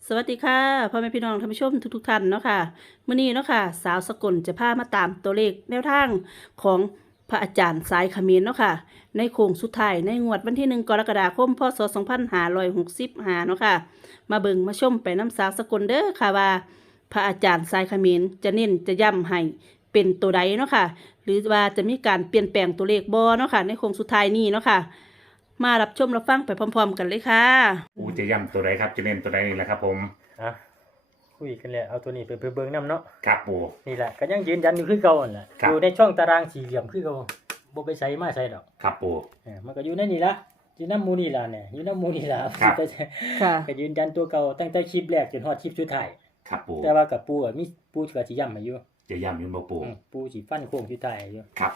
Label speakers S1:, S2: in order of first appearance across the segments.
S1: สวัสดีค่ะพ่อแม่พี่น้องท่านผู้ชมทุกท่านเนาะค่ะมื้อนี้เนาะค่ะสาวสกลจะพามาตามตัวเลขแนวทางของพระอาจารย์สายเขมรเนาะค่ะในโค้งสุดท้ายในงวดวันที่1 กรกฎาคมพศ2565เนาะค่ะมาเบิ่งมาชมไปน้ำสาวสกลเด้อค่ะว่าพระอาจารย์สายเขมรจะเน้นจะย้ำให้เป็นตัวใดเนาะค่ะหรือว่าจะมีการเปลี่ยนแปลงตัวเลขบ่เนาะค่ะในโค้งสุดท้ายนี้เนาะค่ะมารับชมรับฟังไปพร้อมๆกันเลยค่ะ
S2: จะย่ำตัวใดครับจะเน้นตัวใดนี่แหละครับผม
S3: อ่ะคุยกันเลยเอาตัวนี้ไปเบิ่งนำเนาะ
S2: ครับปู
S3: นี่แหละก็ยังยืนยันอยู่คือเก่านั่นแหละอยู่ในช่องตารางสี่เหลี่ยมคือเก่าบ่ไปใส่มาใส่ดอก
S2: ครับปู
S3: มันก็อยู่ในนี่ละอยู่น้ำมูนี่ล่ะเนี่ยอยู่น้ำมูนี่ล่ะ
S1: ค่ะ
S3: ก็ยืนยันตัวเก่าตั้งแต่คลิปแรกจนฮอดคลิปสุดท้าย
S2: ครับปู
S3: แต่ว่ากับปูมีปูก็สิย้ำให้อยู่
S2: จะย่ำอยู่บ่ปู
S3: ปูสิฟันโค้งสุดท้ายอยู่
S2: ครับ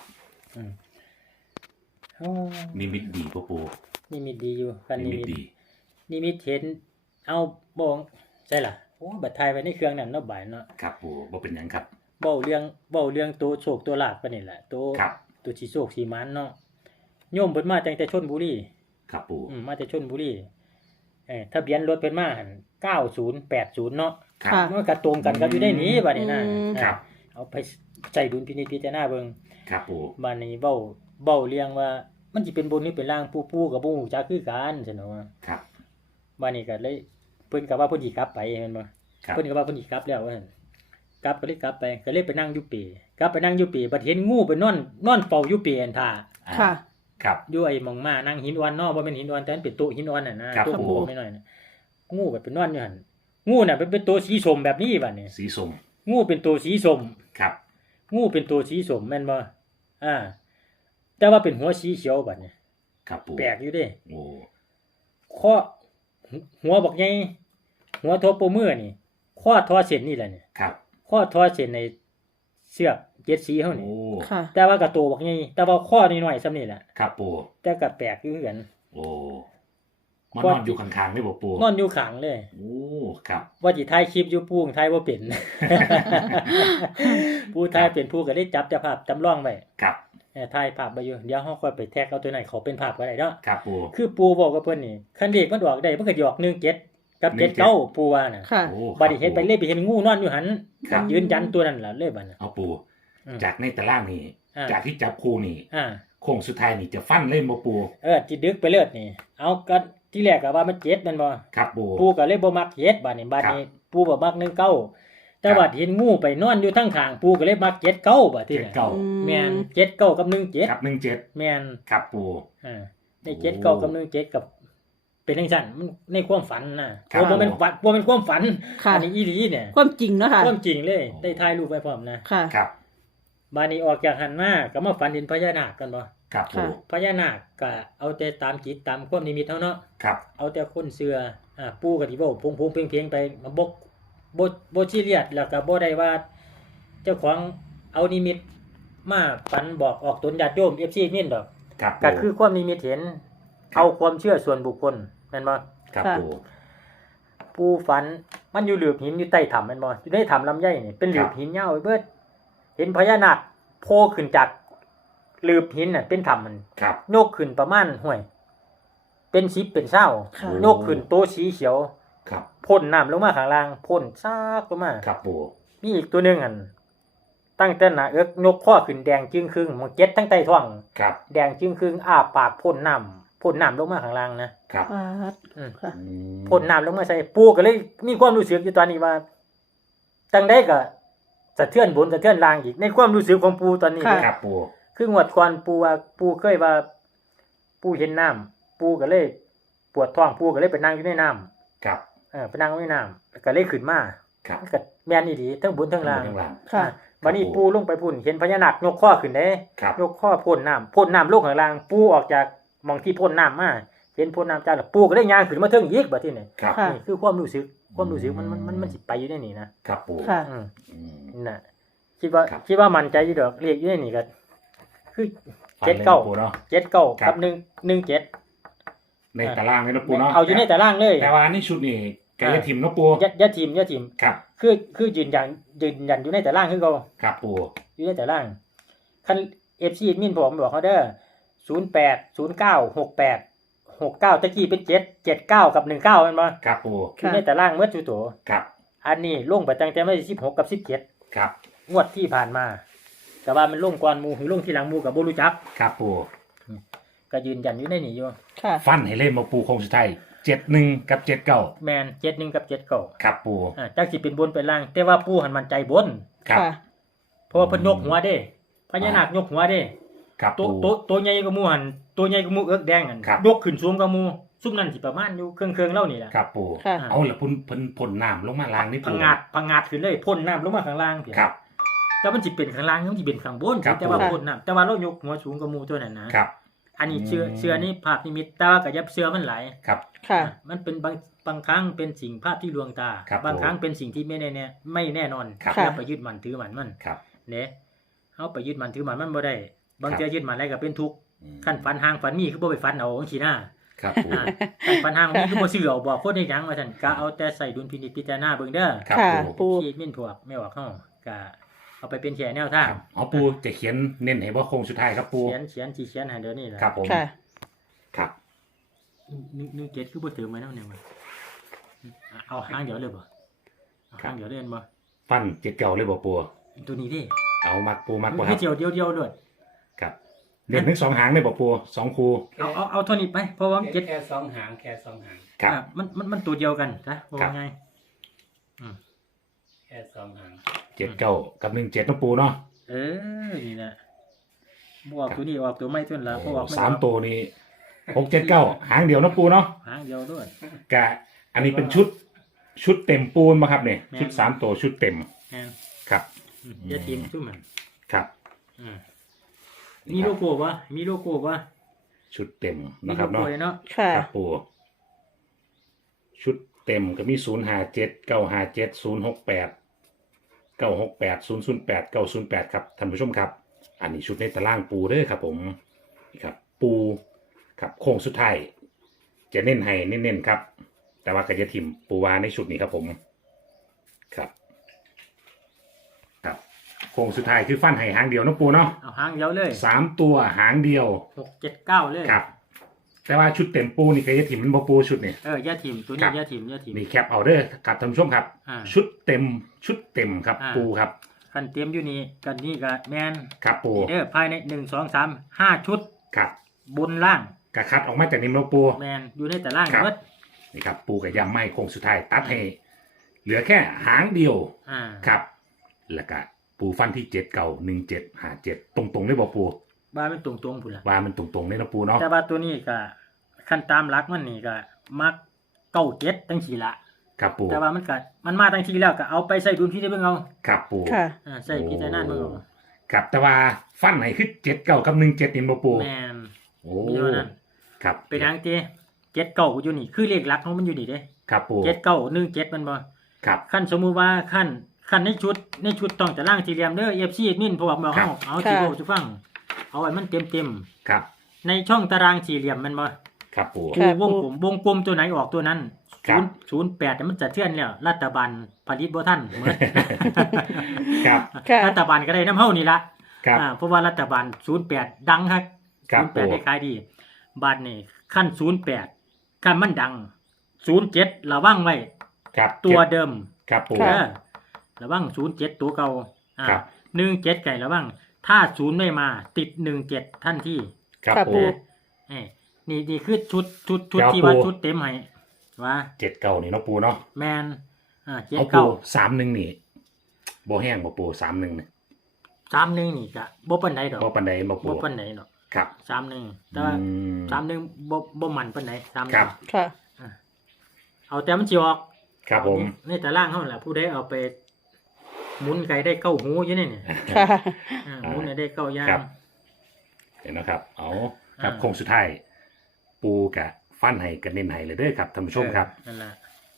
S2: นิมิตดีปู
S3: นิมิตดีอยู่กัน
S2: นิมิตดี
S3: นิมิตเห็นเอาบ่งใช่ล่ะโอ้บัดทายไว้ในเครื่องนั่นเนาะบ่ายเนาะ
S2: ครับปูบ่เป็นหยังครับ
S3: เว้าเรื่องตัวโชคตัวลาภปานนี่แหละตัวสิโชคสิหมานเนาะโยมเพิ่นมาตั้งแต่ชลบุรี
S2: ครับปู
S3: มาแต่ชลบุรีทะเบียนรถเพิ่นมาหั่น9080เนาะมันก็ตรงกันกับอยู่ในนี้บัดนี้นะครับเอาไปใช้ดุลพินิจพิจารณาเบิ่ง
S2: ครับปู
S3: บัดนี้เว้าเรื่องว่ามันสิเป็นบนหรือเป็นล่างปู่ก็บ่ฮู้จักคือกันซั่นเนาะ
S2: ครับ
S3: บัดนี้ก็เลยเพิ่นก็ว่าเพิ่นสิกลับไปแม่นบ่เพิ่นก็ว่าเพิ่นสิกลับแล้วว่าซั่นกลับก็เลยกลับไปก็เลยไปนั่งอยู่เปกลับไปนั่งอยู่เปบัดเห็นงูไปนอนเฝ้าอยู่เปอันท่า
S1: ค่ะ
S2: ครับ
S3: อยู่ไอ้หม่องมานั่งหินอ่อนเนาะบ่แม่นหินอ่อนแต่มันเป็นโต๊ะหินอ่อนน่ะนะโต๊ะโผล่ไม่น้อยน่ะงูก็ไปนอนอยู่หั่นงูน่ะเป็นตัวสีส้มแบบนี้บัดนี้
S2: สีส้ม
S3: งูเป็นตัวสีส้ม
S2: ครับ
S3: งูเป็นตัวสีส้มแม่นบ่แต่ว่าเป็นหัวสีเขียวบัดนี้
S2: ครับปู่
S3: แปลกอยู่เด้
S2: โอ้
S3: ข้อหัวบักใหญ่หัวทบปมือนี่ข้อทอเส้นนี่แหละเนี่ย
S2: ครับ
S3: ข้อทอเส้นในเสือก7สีเฮานี่
S1: ค่ะ
S3: แต่ว่าก็ตัวบักใหญ่แต่ว่าข้อน้อยๆซำนี่แหละ
S2: ครับปู่
S3: แต่ก็แปลกอยู่คือกัน
S2: โอ้มานอนอยู่ข้างๆได้บ่ปู่
S3: นอนอยู่ข้างเลย
S2: โอ้ครับ
S3: ว่าสิถ่ายคลิปอยู่ปู่ถ่ายบ่เป็นปู่ถ่ายเป็นปู่ก็ได้จับภาพจำลองไว้
S2: ครับ
S3: ถ่ายภาพไว้อยู่เดี๋ยวเฮาค่อยไปแท็กเอาตัวไหนเขาเป็นภาพก็ได้เนาะ
S2: ครับปู่
S3: คือปู่บอกกับเพิ่นนี่คันเลขมันออกได้มันก็สิออก17กับ79ปู่ว่าน่ะบัดนี้เฮ็ดไปเลยไปเห็นงูนอนอยู่หั่นยืนยันตัวนั้นล่ะเลยบัดน่ะ
S2: เอาปู่จากในตารางนี่จากที่จับคู่นี่โค้งสุดท้ายนี่จะฟันเล่นบ่ปู่
S3: ที่ดึกไปเลิศนี่เอาก็ที่แรกก็ว่ามัน7แม่นบ่
S2: ครับปู่
S3: ก็เลยบ่มัก7บัดนี้ปู่บ่มัก19แต่ว่าเห็นงูไปนอนอยู่ทั้งข้างปู่ก็เลยมัก79บัดนี้แม่น79กับ17
S2: ครับ17
S3: แม่น
S2: ครับปู่
S3: ได้79กับ17กับเป็นจังซั่นมันในความฝันน่ะบ่แม่นความฝันอันนี้อีหลีเนี่ย
S1: ความจริงเนาะค่ะ
S3: ความจริงเลยได้ถ่ายรูปไว้พร้อมนะ
S2: ครับ
S3: บัดนี้ออกจากหันมาก็มาฝันเห็นพญานาคกันบ่
S2: ครับปู่
S3: พญานาคก็เอาแต่ตามจิตตามความนิมิตเฮาเนาะ
S2: ครับ
S3: เอาแต่คนเชื่อปู่ก็สิเว้าพงๆเพลงๆไปมาบ่ซีเรียสแล้วก็บ่ได้ว่าเจ้าของเอานิมิตมาฝันบอกออกตนญาติโยม FC นี่ดอกก็คือความนิมิตเห็นเอาความเชื่อส่วนบุคคลแม่นบ่
S2: ครับ
S3: ปู่ฝันมันอยู่หลืบหินอยู่ใต้ถ้ำแม่นบ่อยู่ในถ้ำลำไยนี่เป็นหลืบหินยาวเบิดเห็นพญานาคโผล่ขึ้นจากหลืบหินน่ะเป็นถ้ำมันยกขึ้นประมาณห้วยเป็น10เป็น20ยกขึ้นโตสีเขียวพ่นน้ำลงมาข้างล่างพ่นซากลงมา
S2: ครับปู่
S3: มีอีกตัวนึงอั่นตั้งแต่หน้าเอิกยกข้อขึ้นแดงจึ้งครึ่งมันเจ็ดทั้งใต้ท้องแดงจึ้งครึ่งอ้าปากพ่นน้ำลงมาข้างล่างนะครับพ่นน้ำลงมาใส่ปู่ก็เลยมีความรู้สึกอยู่ตอนนี้ว่าจังได๋ก็สะเทือนบนสะเทือนล่างอีกในความรู้สึกของปู่ตอนนี้
S2: ครับปู่
S3: คืองวดก่อนปู่ว่าปู่เคยว่าปู่เห็นน้ำปู่ก็เลยปวดท้องปู่ก็เลยไปนั่งอยู่ในน้
S2: ำครับ
S3: ไปนั่งในน้ำก็เลยขึ้นมาก็แม่นอีหลีทั้งบนทั้งล่าง
S1: ค่ะ
S3: บัดนี้ปู่ลงไปพุ่นเห็นพญานาคยกข้อขึ้นเด้ยกข้อพ่นน้ำลงข้างล่างปู่ออกจากหม่องที่พ่นน้ำมาเห็นพ่นน้ำจ้าแล้วปู่ก็ได้ย่างขึ้นมาเทิงอีกบัดนี้นี่คือความรู้สึกมันสิไปอยู่ในนี่
S2: นะครับปู่
S3: น่ะคิดว่ามั่นใจอยู่ดอกเรียกอยู่ในนี่ก็คือ79กับ117
S2: ในตารางเลยนะปู่เนาะ
S3: เอาอยู่ในตารางเลย
S2: แต่ว่านี่ชุดนี่แกอย่าทิ่มเนาะปู่
S3: อย่าทิ่ม
S2: ครับ
S3: คือยืนยันอยู่ในตารางคือเก่า
S2: ครับปู่
S3: อยู่ในตารางคัน FC มินผมบอกเขาเด้อ08 09 68 69ตะกี้เป็น7 79กับ19แม่นบ่
S2: ครับปู
S3: คือในตารางหมดทุกตัว
S2: ครับ
S3: อันนี้ลงไปตั้งแต่วันที่16กับ17
S2: ครับ
S3: งวดที่ผ่านมาแต่ว่ามันลงก่อนหมู่หรือลงทีหลังหมู่ก็บ่รู้จัก
S2: ครับปู
S3: ก็ยืนยันอยู่ในนี้อยู่
S1: ค่ะ
S2: ฟันให้เล่นมาปูโคงสุดท้าย71กับ79
S3: แม่น71กับ79
S2: ครับปู
S3: จักสิเป็นบนเป็นล่างแต่ว่าปู่หันมั่นใจบน
S2: ครับ
S1: ค่ะ
S3: เพราะว่าเพิ่นยกหัวเด้พญานาคยกหัวเด้
S2: ครับ
S3: ตัว
S2: ปู
S3: ตัวใหญ่กว่าหมู่หันตัวใหญ่กว่าหมู่เอิกแดงหัน
S2: ครับ
S3: ยกขึ้นสูงกว่าหมู่ซุมนั้นสิประมาณอยู่เครื่องๆเล่านี่ล่ะ
S2: ครับปู
S1: ค่ะ
S2: เอาละพุ่นเพิ่นพ่นน้ำลงมาล้างนี่
S3: พั
S2: ปู
S3: งงาดขึ้นเลยพ่นน้ำลงมาข้างล่างเพียง
S2: ครับ
S3: แต่มันสิเป็นข้างล่างมันสิเป็นข้างบน
S2: ครับ
S3: แต่ว่า
S1: ผม
S3: พ่นน้ำแต่ว่าเรายกหัวสูงกว่าหมู่ตัวนั้นนะครับ อันนี้เชื่อนี่ภาพนิมิตแต่ว่าก็อย่าเชื่อมันหลาย
S2: ครับ
S1: ค่ะ
S3: มันเป็นบางครั้งเป็นสิ่งภาพที่ลวงตา
S2: ครับ
S3: บาง
S2: ผม
S3: ครั้งเป็นสิ่งที่ไม่แน่นอน
S2: ครับ
S3: อย่าไปยึดมันถือมัน
S2: ครับ
S3: เด้เฮาไปยึดมันถือมันบ่ได้บาง
S2: ครับ
S3: เทื่อยึดมันอะไรก็เป็นทุกข์
S2: อืม
S3: ขั้นฝันห่างฝันมีคือบ่ไปฝันเอาจังซี่นะครับ
S2: ปู
S3: อ่าขั้นฝันห่างมีคือบ่ซื้อเอาบอกคนได้หยังว่าซั่นก็เอาแต่ใส่ดุลพินิจพิจารณาเบิ่งเด้อ
S2: ครับ
S1: ค่ะ
S2: ปู
S1: ปู
S3: ที่มินพวกไม่ออกเฮาก็เอาไปเป็นแชร์แนวทาง
S2: ครับเอาปูจะเขียนเน้นให้ว่าโคงสุดท้ายครับปู
S3: เขียนให้เดี๋ยวนี้ล่ะ
S2: ครับผม
S1: ค่ะ
S2: ครับ
S3: นึงเกตคือบ่เติมไว้นำเนี่ยมันเอาหางเดียวเลยบ่เอาหางเดียวเล่นบ่
S2: ฟันเจ็ดเก่าเลยบ่ปู
S3: ตัวนี้ดิ
S2: เอามักปูมัก
S3: มั
S2: บ่
S3: น
S2: ค
S3: ให้
S2: รับ
S3: เดียวด้วย
S2: ครับเด่นทั้งสองหางเลยบ่ปูสองคู
S3: เอาเท่านี้ไปเพราะว่ามันเจ็ด
S4: แค่สองหางแค่สองหาง
S2: ครับ
S3: มันตัวเดียวกันนะว่า
S2: ครับ
S3: ไง
S4: แค่สองหาง
S2: เจ็ดเก้ากับ17นาะปูเนาะ
S3: นี่นะบวกตัวนี้ออกตัวไม่ต้นละเพราะว่า
S2: สามตัวนี้679หางเดียวเนาะปูเนาะ
S3: หางเดียวด้วย
S2: กะอันนี้เป็นชุดเต็มปูนมาครับเนี่ย
S3: แม่น
S2: ชุดสามตัวชุดเต็ม
S3: แม่น
S2: ครับ
S3: อย่าทีมซุ่มมัน
S2: ครับ
S3: มีโลโก้ปะมีโลโก้ปะ
S2: ชุดเต็ม
S3: มี
S2: นะค
S3: โล
S2: รับ
S3: โก้
S2: เนาะ
S3: เลยเนาะ
S1: ค่ะ
S2: ครับปูชุดเต็มก็มี057 957 068 968 008 908ครับท่านผู้ชมครับ อันนี้ชุดในตารางปูเด้อครับผมนี่ครับ ปูครับโค้งสุดท้ายจะเน้นให้เน้นๆครับ แต่ว่าก็จะทิมปูวาในชุดนี้ครับผมครับ ครับโค้งสุดท้ายคือฟันให้หางเดียวเนาะปูเนาะ
S3: เอาหางเดียวเลย
S2: 3 ตัวหางเดียว
S3: 6 7 9เลย
S2: ครับ แต่ว่าชุดเต็มปูนี่ก็จะทิมมันบ่ปูชุดนี่
S3: อย่าทีมตัว
S2: ครั
S3: นี้
S2: บ
S3: อย่าทีม
S2: นี่แคปเอาเด้อครับท่านผู้ชมครับ
S3: อ่า
S2: ชุดเต็มครับ
S3: อ่า
S2: ปูครับ
S3: คันเตรียมอยู่นี่กันนี่ก็แมน
S2: ครับปู
S3: ภายใน1 2 3 5 ชุด
S2: ครับ
S3: บนล่าง
S2: กระคัดออกมาจากนิมโลปู
S3: แมนอยู่ในแต่ล่าง
S2: ครับ
S3: เบิด
S2: นี่ครับปูกับยำไม้โค้งสุดท้ายตัดให้ เหลือแค่หางเดียว
S3: อ่า
S2: ครับ แล้วก็ปูฟันที่7 เก่า1757ตรงๆเลยบอกปู
S3: บ้านเป็นตรงๆพุ่นล่ะ
S2: ว่ามันตรงๆเลยนะปูเนาะ
S3: แต่ว่าตัวนี้ก็ขั้นตามหลักมันนี่ก็มัก97ตั้งสี่ละ
S2: ครับปู
S3: แต่ว่ามันมาตั้งทีแล้วก็เอาไปใส่ดุลพินิจเบิ่งเอา
S2: ครับปู
S1: ค่ะ
S3: ใส่พิจารณาเบิ่งเอา
S2: ครับแต่ว่าฟันไหนคือ7 เก่ากับ17นี่บ่ปู
S3: แม่น
S2: โอ้
S3: มีเท่านั้น
S2: ครับ
S3: เป็นทางเจ้7 9อยู่นี่คือเลขหลักของมันอยู่นี่เด้
S2: ครับปู
S3: 7 9 1 7มันบ่
S2: ครับ
S3: ขั้นสมมุติว่าขั้นในชุดต้องจะล่างสี่เหลี่ยมเด้อ FC แอดมินเพราะว่าบ่
S2: ครั
S3: เฮา
S2: บ
S3: เอาสิ
S1: ค่ะ
S3: เว้าสิฟังเอาไว้มันเต็ม
S2: ครับ
S3: ๆในช่องตารางสี่เหลี่ยมมันบ่
S2: ครับปู
S1: ค่ะ
S3: วงกลมตัวไหนออกตัวนั้น
S2: ครับ
S3: 08เนี่ยมันจะเทือนแล้วรัฐบาลผลิตบ่ทันเหมือน
S2: ครับ
S1: ค่ะ
S3: รัฐบาลก็ได้น้ำเฮานี่ละ
S2: ครับ
S3: เพราะว่ารัฐบาล08ดังครับ
S2: ครับ
S3: 08ได้ขายดีบาทนี่ขั้น08ขั้นมันดัง07ระวังไว้
S2: ครับ
S3: ตัวเดิม
S2: ครับปู
S1: ค่ะ
S3: ระวัง07ตัวเก่า
S2: ครับ
S3: 17ไก่ระวังถ้า0ไม่มาติด17ทันที
S2: ครับ
S1: ครับ
S2: ปู
S3: นี่คือชุด
S2: ครับ
S3: ที่ว่า
S2: ปู
S3: ชุดเต็มให้ว่า
S2: 7 เก่านี่เนาะปูเนาะ
S3: แมน
S2: เอาปู
S3: 79
S2: 31นี่บ่แห้งบ่ปู31นี่
S3: 31นี่ก็บ่ปานใดดอก
S2: บ่ปานใดบ่ปู
S3: บ่ปานใดดอก
S2: ครับ
S3: 31แต่ว่า
S2: อืม
S3: 31บ่มันปานใด31
S2: ครับ
S1: ค่ะ
S3: เอาแต่มันสิออก
S2: ครับผม
S3: ในตารางเฮาล่ะผู้ใดเอาไปหมุนไก่ได้เก้าหูอยู่นี่
S1: ค่ะ
S3: หมุนให้ได้เก้าอย่าง
S2: ครับ เห็นนะครับ เอาครับ
S3: อ่า
S2: โค้งสุดท้าย ปูกะฟันให้กันเน้นให้เลยเด้อครับท่านผู้ชมครับ
S3: นั่นล่ะ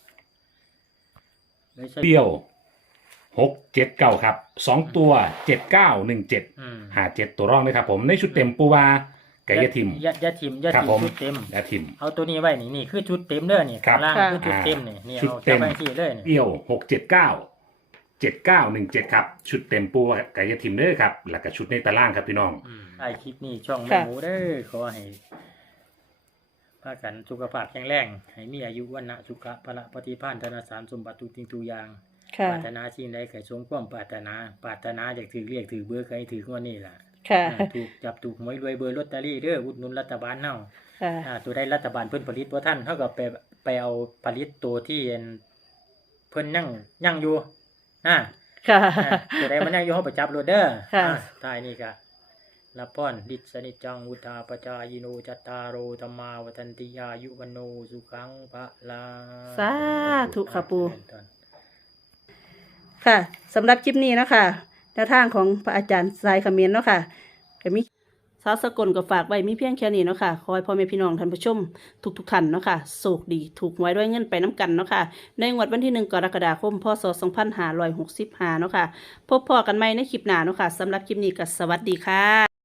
S3: เลยใช้
S2: เปรี้ยว679ครับ2ตัว7917
S3: อืม
S2: 57ตัวร่องเลยครับผมในชุดเต็มปูวาไก่ยะทิม
S3: อย่าทิม
S2: ครับผม
S3: ชุดเต็ม
S2: ยะทิม
S3: เอาตัวนี้ไว้นี่คือชุดเต็มเด้อนี่
S2: ครับ
S3: ข้างล่าง
S1: ค่ะ
S3: คือชุดเต็มนี่
S2: ชุด
S3: เอา
S2: เต็
S3: จับ
S2: ม
S3: ไว้ที่เลยนี่
S2: เปรี้ยว679 7917ครับชุดเต็มปูไก่ยะทิมเด้อครับแล้วก็ชุดในตารางครับพี่น้อง
S3: ไอคลิปนี้ช่องแม่
S1: ค่ะ
S3: หมูเด้อขอให้พากันสุขภาพแข็งแรงให้มีอายุวันนะสุขะพละปฏิภาณธนสารสมบัติทุกสิ่งทุกอย่าง
S1: ค่ะ
S3: ปรารถนาสิ่งใดให้สมความปรารถนาอยากถือเรียกถือเบอร์ใครถืองวดนี้ล่ะ
S1: ค่ะ
S3: ถูกจับถูกหวยรวยเบอร์ลอตเตอรี่เด้ออุดหนุนรัฐบาลเฮา
S1: ค่ะ
S3: ตัวได้รัฐบาลเพิ่นผลิตบ่ทันเฮาก็ไปเอาผลิตตัวที่เพิ่นยังอยู่นะ
S1: ค่ะ
S3: ตัวใดมันยังอยู่เฮาไปจับโลดเด้อ
S1: ค่ะ
S3: ท้ายนี่ก็รับพรดิสนิจจังวุธาปจายโนจัตตารโรธัมมาวัฏันติอายุวันโนสุขังพระลา
S1: สาธุค่ะปู่ ค่ะสำหรับคลิปนี้เนาะคะแนวทางของพระอาจารย์สายเขมิ้นเนาะค่ะก็มีสาวสกลก็ฝากไว้มีเพียงแค่นี้เนาะค่ะขอให้พ่อแม่พี่น้องท่านผู้ชมทุกท่านเนาะค่ะโชคดีถูกหวยด้วยเงินไปน้ำกันเนาะค่ะในงวดวันที่1 กรกฎาคมพศ2565เนาะค่ะพบพอกันใหม่ในคลิปหน้าเนาะค่ะสำหรับคลิปนี้ก็สวัสดีค่ะ